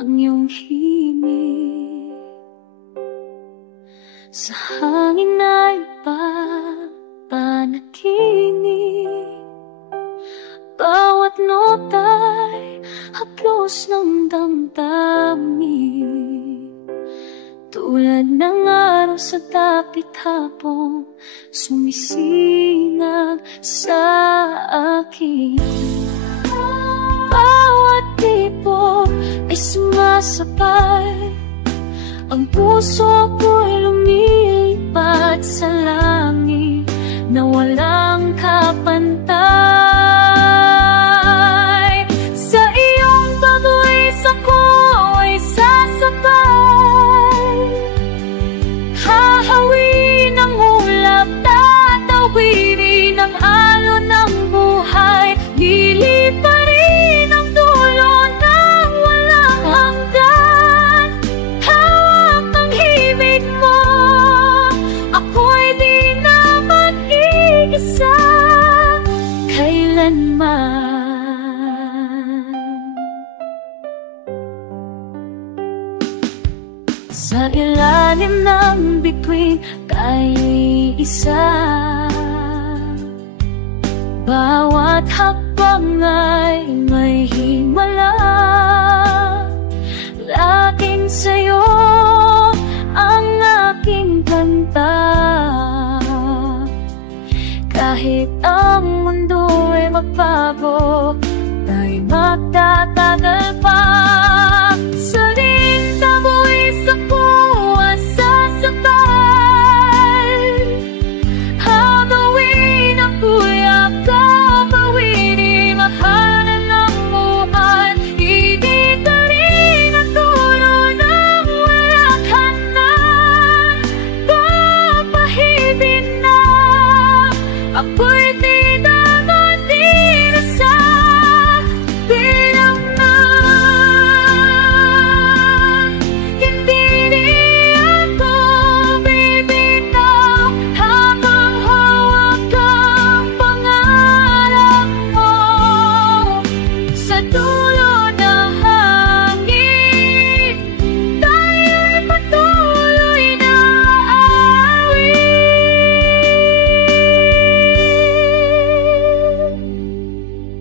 ang iyong himig. Sa hangin ay panaginip, bawat nota'y haplos ng damdamin. Tulad ng araw sa dapit hapon, sumisinag sa akin. Bawat tipo ay sumasabay, ang puso ko'y lumilipad sa langit na walang kapantay. Sa iyong pagbuwis ako ay sasabay, hahawin ang ulap, tatawirin ang alon ng buhay, liliparin ang dulo ng walang hanggan. Hawak ang himig mo, ako'y di na mag-iisa kailanman. Sa ilalim ng bituin tayo'y isa, bawat hakbang ay may himala. Laging sa'yo ang aking kanta, kahit ang mundo ay magbago, tayo'y magtatagal pa. Sa lintabuis ako at sasabay, hagawin ang kuyap, kapawirin ang hanan ng buhay, iditarin ang dulo ng walang hanggan. Papahibin na ako'y di na mag-iisa bilang na. Hindi ako bibitaw habang hawak ang pangarap mo. Sa dulo ng hangin, tayo'y patuloy na aawit.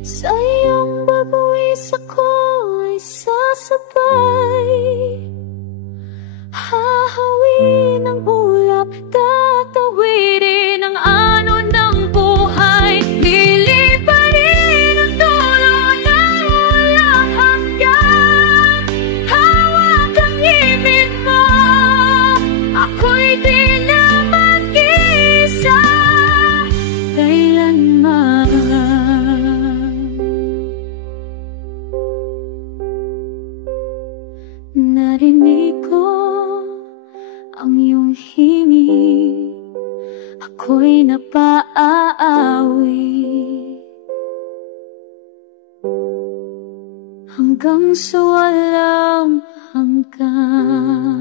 Sa iyong pagbuwis ako'y sasabay, hahawin ang ulap, tatawirin ang alon ng buhay, liliparin ang dulo ng walang hanggan. Hawak ang himig mo, ako'y di na mag-iisa kailanman. Narinig ko ang iyong himig, ako'y napaawi hanggang sa walang hanggan.